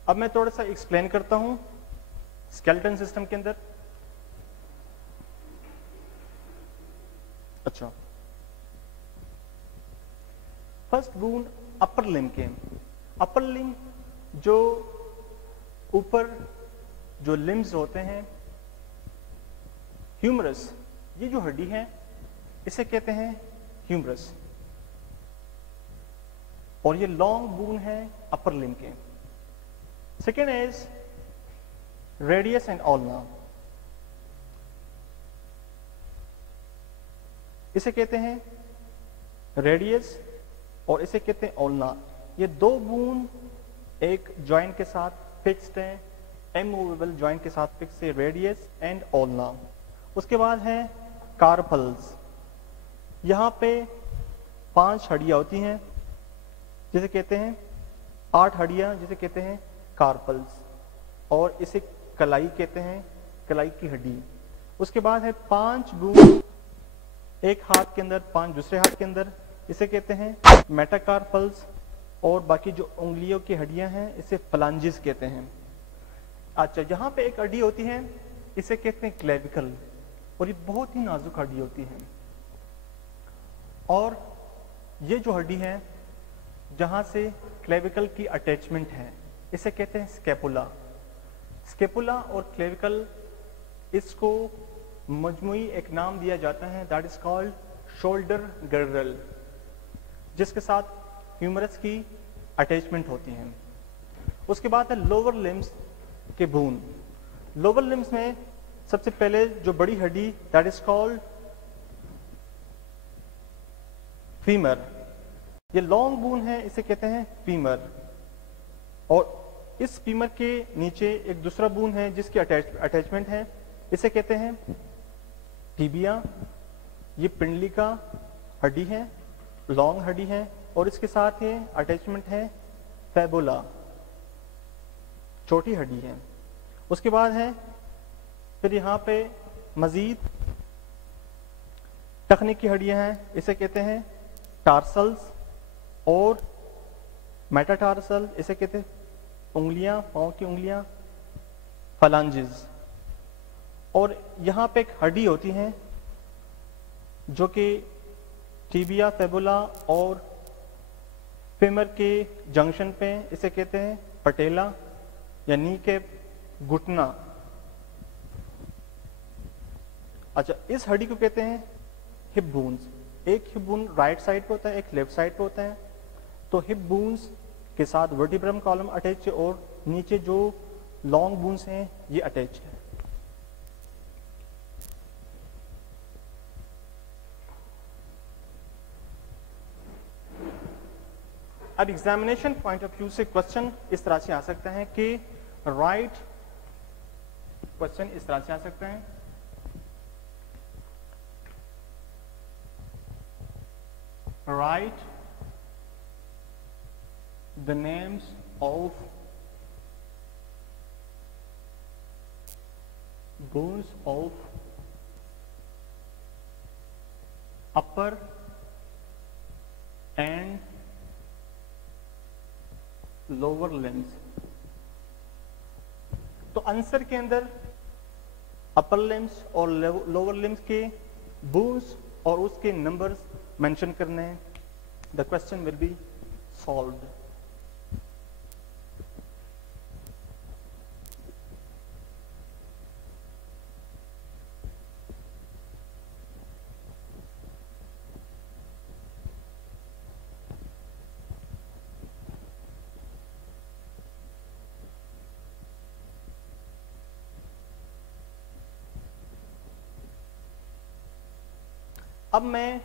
अब मैं थोड़ा सा एक्सप्लेन करता हूं स्केलेटन सिस्टम के अंदर। अच्छा, फर्स्ट बोन अपर लिम्ब के। अपर लिम्ब जो ऊपर जो लिम्ब्स होते हैं, ह्यूमरस, ये जो हड्डी है इसे कहते हैं ह्यूमरस। और ये लॉन्ग बोन है अपर लिम्ब के। Second is radius and ulna. इसे कहते हैं रेडियस और इसे कहते हैं ओल्ना। ये दो बोन एक जॉइंट के साथ फिक्स्ड है, इमूवेबल जॉइंट के साथ फिक्स है, रेडियस एंड ओल्ना। उसके बाद है कार्पल्स। यहां पे 5 हड्डियां होती हैं जिसे कहते हैं 8 हड्डियां जिसे कहते हैं कार्पल्स, और इसे कलाई कहते हैं, कलाई की हड्डी। उसके बाद है 5 बूंस एक हाथ के अंदर, 5 दूसरे हाथ के अंदर, इसे कहते हैं मेटाकार्पल्स। और बाकी जो उंगलियों की हड्डियां हैं इसे फलांजिस कहते हैं। अच्छा, यहाँ पे एक हड्डी होती है, इसे कहते हैं क्लेविकल, और ये बहुत ही नाजुक हड्डी होती है। और ये जो हड्डी है जहाँ से क्लेविकल की अटैचमेंट है, इसे कहते हैं स्कैपुला। स्कैपुला और क्लेविकल, इसको मजमुई एक नाम दिया जाता है, that is called shoulder girdle, जिसके साथ ह्यूमरस की अटैचमेंट होती है। उसके बाद है लोअर लिम्स के बोन। लोअर लिम्स में सबसे पहले जो बड़ी हड्डी, दैट इज कॉल्ड फीमर। ये लॉन्ग बोन है, इसे कहते हैं फीमर। और इस फीमर के नीचे एक दूसरा बोन है जिसकी अटैचमेंट है, इसे कहते हैं टिबिया। ये पिंडली का हड्डी है, लॉन्ग हड्डी है, और इसके साथ ये अटैचमेंट है फैबुला, छोटी हड्डी है। उसके बाद है फिर यहाँ पे मजीद टखने की हड्डियां हैं, इसे कहते हैं टार्सल्स और मेटाटार्सल, इसे कहते हैं उंगलियां, पांव की उंगलियां, फलांजिस। और यहाँ पे एक हड्डी होती है जो कि टिबिया, फेबुला और फेमर के जंक्शन पे, इसे कहते हैं पटेला या नी के घुटना। अच्छा, इस हड्डी को कहते हैं हिप बोन्स। एक हिप बोन राइट साइड पे होता है, एक लेफ्ट साइड पे होता है। तो हिप बोन्स के साथ वर्टिब्रम कॉलम अटैच है, और नीचे जो लॉन्ग बोन्स हैं ये अटैच है। अब एग्जामिनेशन पॉइंट ऑफ व्यू से क्वेश्चन इस तरह से आ सकता है कि राइट क्वेश्चन इस तरह से आ सकते हैं, right the names of bones of upper and lower limbs. तो आंसर के अंदर अपर लिम्स और लोअर लिम्स के बोन्स और उसके नंबर्स मेंशन करने हैं। The question will be solved. अब मैं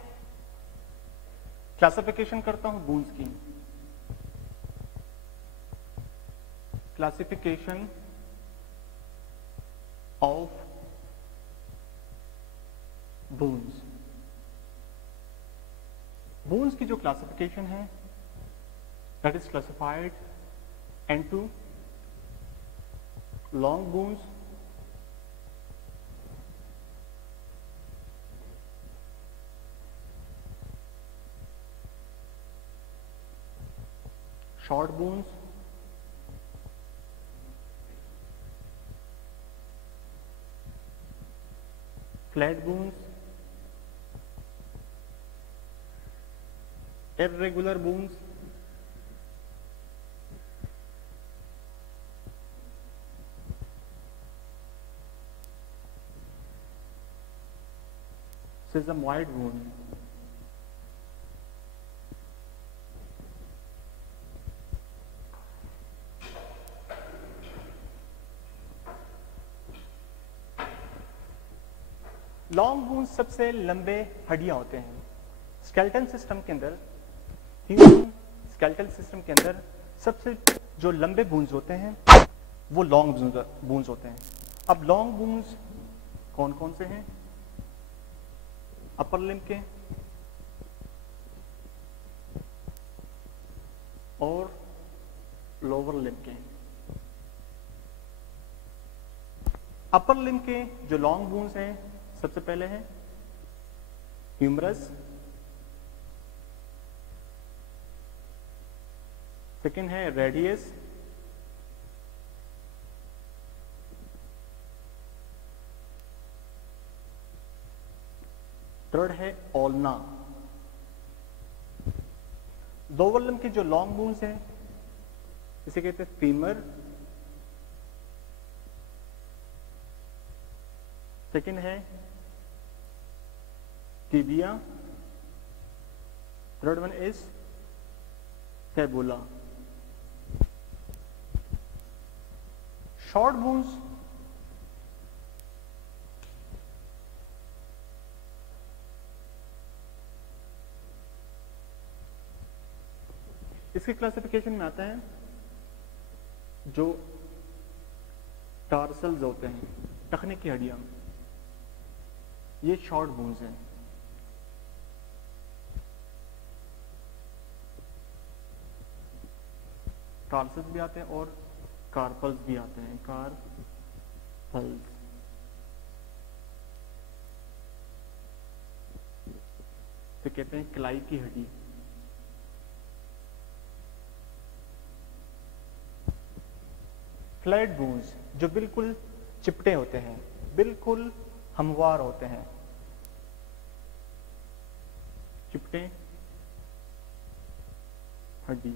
क्लासिफिकेशन करता हूं बोन्स की। Classification of bones. बोन्स की जो क्लासिफिकेशन है, that is classified into long bones, short bones, flat bones, irregular bones, sesamoid bone। Long bones सबसे लंबे हड्डियां होते हैं स्केलेटन सिस्टम के अंदर। ह्यूमन स्केलेटल सिस्टम के अंदर सबसे जो लंबे बोन्स होते हैं वो लॉन्ग बोन्स होते हैं। अब लॉन्ग बोन्स कौन कौन से हैं? अपर लिम्ब के और लोअर लिम्ब के। अपर लिम्ब के जो लॉन्ग बोन्स हैं, सबसे पहले है ह्यूमरस, सेकंड है रेडियस, थर्ड है ओल्ना। लोअर लिम्ब के जो लॉन्ग बोन्स हैं इसे कहते हैं फीमर, सेकंड है tibia, third one is fibula. Short bones इसके क्लासिफिकेशन में आता है जो टार्सल्स होते हैं, टखने की हड्डियां, ये शॉर्ट बोन्स हैं। टार्सल्स भी आते हैं और कार्पल्स भी आते हैं, कार्पल्स। तो कहते हैं कलाई की हड्डी। फ्लैट बोन्स जो बिल्कुल चिपटे होते हैं, बिल्कुल हमवार होते हैं, चिपटे हड्डी,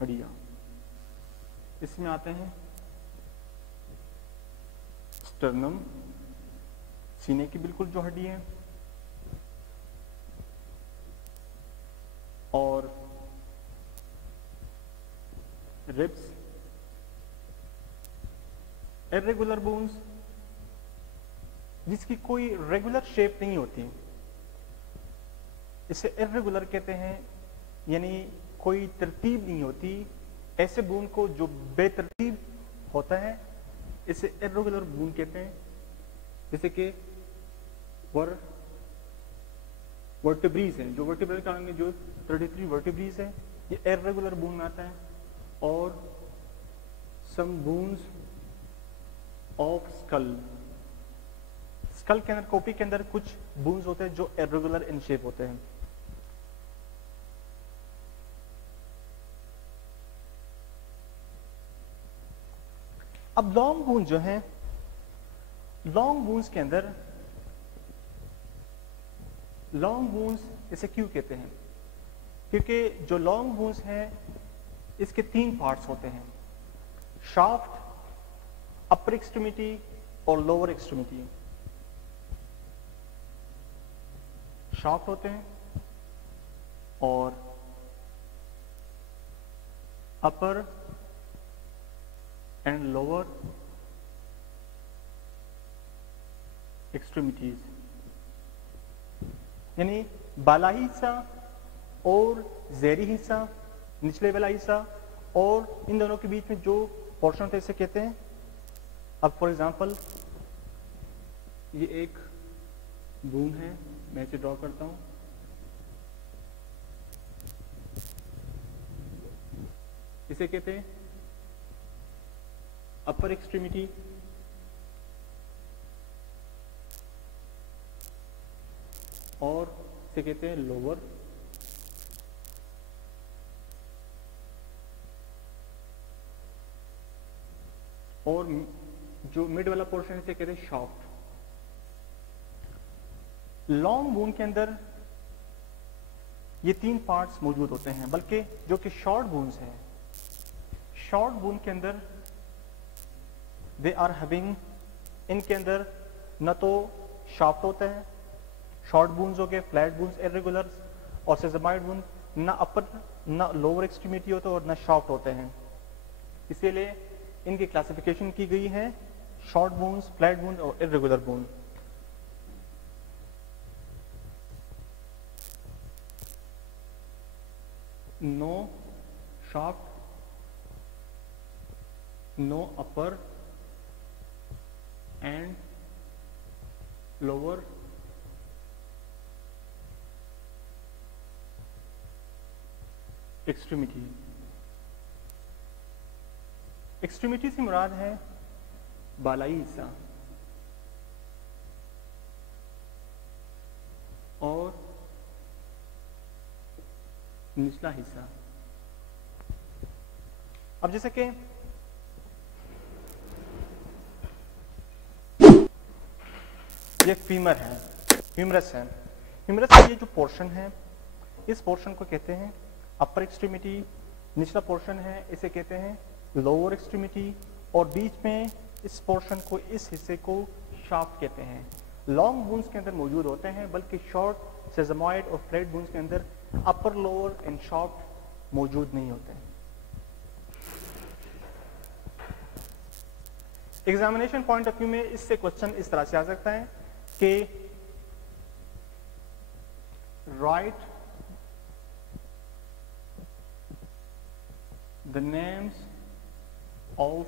हड्डियां। इसमें आते हैं स्टर्नम, सीने की बिल्कुल जो हड्डी है, और रिब्स, इर्रेगुलर बोन्स जिसकी कोई रेगुलर शेप नहीं होती, इसे इर्रेगुलर कहते हैं, यानी कोई तरतीब नहीं होती। ऐसे बोन को जो बेतरतीब होता है इसे इर्रेगुलर बोन कहते हैं। जैसे कि वर्टिब्रीज हैं, जो वर्टिब्रल कहेंगे, जो 33 वर्टिब्रीज है, ये इर्रेगुलर बोन में आता है। और सम बोन्स ऑफ स्कल, स्कल के अंदर, कॉपी के अंदर कुछ बोन्स होते हैं जो इर्रेगुलर इन शेप होते हैं। अब लॉन्ग बोन जो है, लॉन्ग बोन्स के अंदर, लॉन्ग बोन्स इसे क्यों कहते हैं? क्योंकि जो लॉन्ग बोन्स हैं इसके 3 पार्ट्स होते हैं, शाफ्ट, अपर एक्सट्रीमिटी और लोअर एक्सट्रीमिटी। शाफ्ट होते हैं और अपर एंड लोअर एक्सट्रीमिटीज, यानी बाला हिस्सा और ज़ेरी हिस्सा, निचले वाला हिस्सा, और इन दोनों के बीच में जो पोर्शन होता है इसे कहते हैं। अब फॉर एग्जांपल ये एक बोन है, मैं इसे ड्रॉ करता हूं। इसे कहते हैं अपर एक्सट्रीमिटी, और इसे कहते हैं लोअर। और जो मिड वाला पोर्शन इसे कहते हैं शाफ्ट। लॉन्ग बोन के अंदर ये 3 पार्ट्स मौजूद होते हैं, बल्कि जो कि शॉर्ट बोन्स हैं, शॉर्ट बोन के अंदर दे आर हैविंग, इनके अंदर न तो शाफ्ट होता है, शॉर्ट बोन्स हो गए, फ्लैट बोन्स, इर्रेगुलर और सेसमाइड बोन, ना अपर ना लोअर एक्सट्रीमिटी होता है और ना शाफ्ट होते हैं। इसीलिए इनकी क्लासिफिकेशन की गई है शॉर्ट बोन्स, फ्लैट बोन और irregular bone. No shaft, no upper and lower extremity. Extremity से मुराद है बालाई हिस्सा और निचला हिस्सा। अब जैसे कि ये फीमर है, ह्यूमरस है। ह्यूमरस का ये जो पोर्शन है, इस पोर्शन को कहते हैं अपर एक्सट्रीमिटी। निचला पोर्शन है, इसे कहते हैं लोअर एक्सट्रीमिटी। और बीच में इस पोर्शन को, इस हिस्से को शाफ्ट कहते हैं। लॉन्ग बोन्स के अंदर मौजूद होते हैं, बल्कि शॉर्ट सेज़मॉइड और फ्लैट बोन्स के अंदर अपर, लोअर एंड शाफ्ट मौजूद नहीं होते हैं। एग्जामिनेशन पॉइंट ऑफ व्यू में इससे क्वेश्चन इस तरह से आ सकता है कि right the names of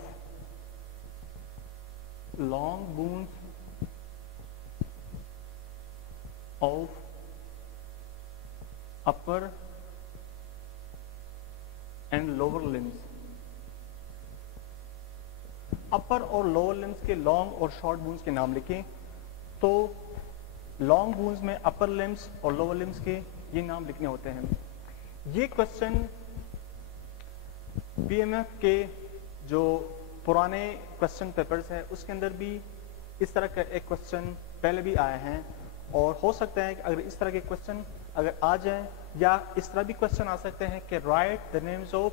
long bones of upper and lower limbs. Upper और लोअर लिम्स के लॉन्ग और शॉर्ट बोन्स के नाम लिखें। तो लॉन्ग बोन्स में अपर लिम्स और लोअर लिम्स के ये नाम लिखने होते हैं। ये क्वेश्चन पीएमएफ के जो पुराने क्वेश्चन पेपर्स हैं उसके अंदर भी इस तरह का एक क्वेश्चन पहले भी आए हैं, और हो सकता है कि अगर इस तरह के क्वेश्चन अगर आ जाए, या इस तरह भी क्वेश्चन आ सकते हैं कि right the names of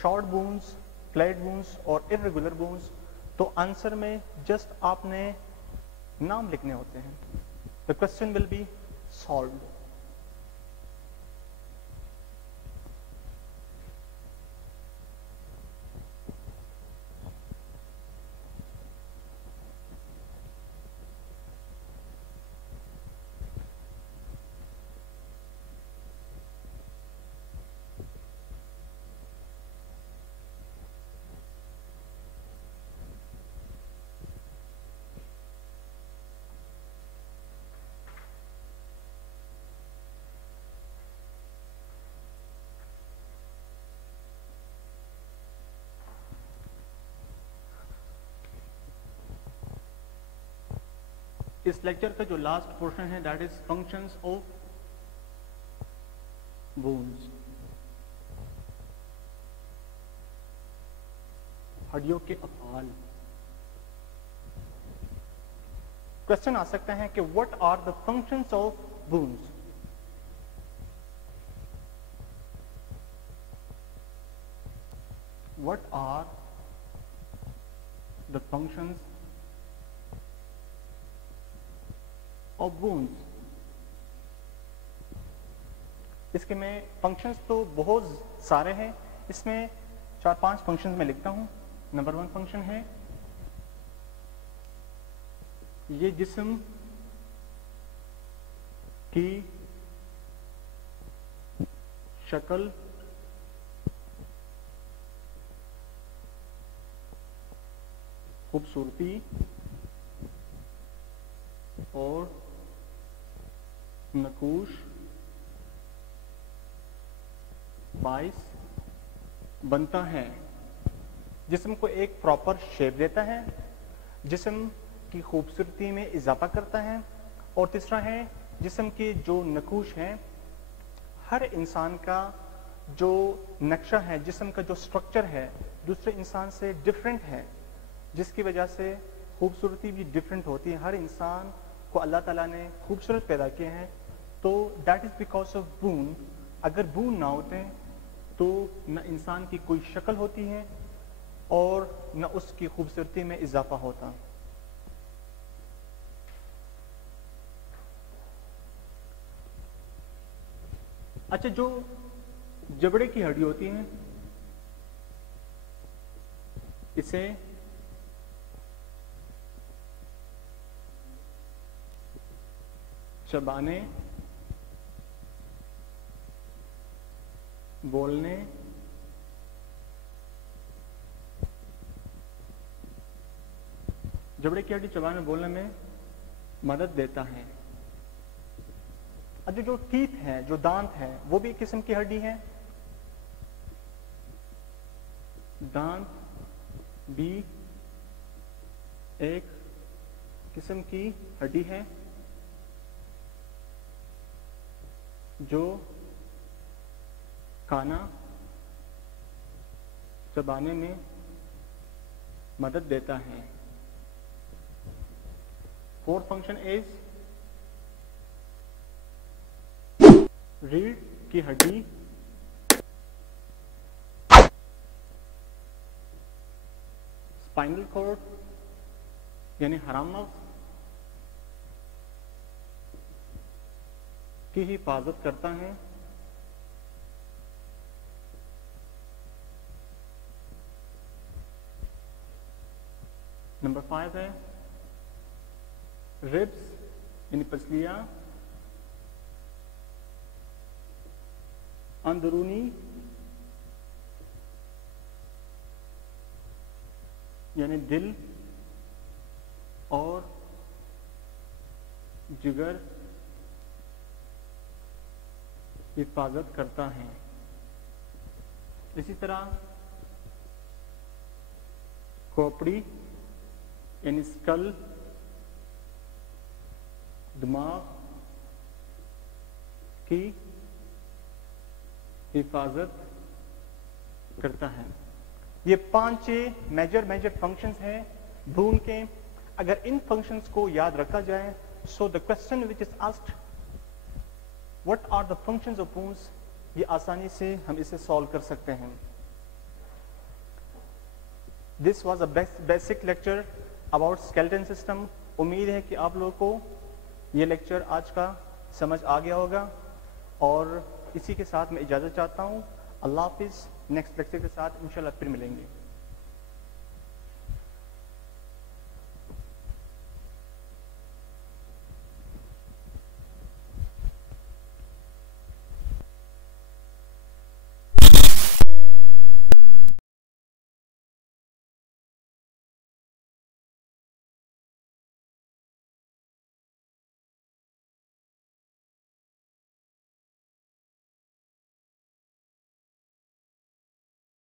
short bones, flat bones और इर्रेगुलर बोन्स, तो आंसर में जस्ट आपने नाम लिखने होते हैं। The question will be solved. इस लेक्चर का जो लास्ट पोर्शन है that is functions of bones, हड्डियों के अफआल। क्वेश्चन आ सकता है कि what are the functions of bones. What are the functions of bones. इसके में फंक्शंस तो बहुत सारे हैं, इसमें 4-5 फंक्शंस में लिखता हूं। नंबर 1 फंक्शन है ये जिस्म की शक्ल खूबसूरती और नकूश बाइस बनता है, जिस्म को एक प्रॉपर शेप देता है, जिस्म की खूबसूरती में इजाफा करता है। और तीसरा है जिस्म के जो नकूश हैं, हर इंसान का जो नक्शा है, जिस्म का जो स्ट्रक्चर है दूसरे इंसान से डिफरेंट है, जिसकी वजह से खूबसूरती भी डिफरेंट होती है। हर इंसान को अल्लाह ताला ने खूबसूरत पैदा किए हैं, तो that is because of bone. अगर बोन ना होते तो न इंसान की कोई शक्ल होती है और न उसकी खूबसूरती में इजाफा होता। अच्छा, जो जबड़े की हड्डी होती है इसे चबाने, बोलने, जबड़े की हड्डी चबाने बोलने में मदद देता है। अच्छा, जो टीथ है, जो दांत है, वो भी एक किस्म की हड्डी है। दांत भी एक किस्म की हड्डी है जो खाना चबाने में मदद देता है। फोर्थ फंक्शन इज रीढ़ की हड्डी स्पाइनल कॉर्ड यानी हरामग की हिफाजत करता है। नंबर 5 है रिब्स यानी पसलियां अंदरूनी यानी दिल और जिगर हिफाजत करता है। इसी तरह खोपड़ी यानी स्कल दिमाग की हिफाजत करता है। ये 5 मेजर फंक्शंस हैं भ्रूण के। अगर इन फंक्शंस को याद रखा जाए, so the question which is asked what are the functions of bones, ये आसानी से हम इसे सॉल्व कर सकते हैं। This was a basic lecture about skeleton system. उम्मीद है कि आप लोगों को ये लेक्चर आज का समझ आ गया होगा और इसी के साथ मैं इजाज़त चाहता हूँ। अल्लाह हाफिज़। नेक्स्ट लेक्चर के साथ इंशाल्लाह फिर मिलेंगे।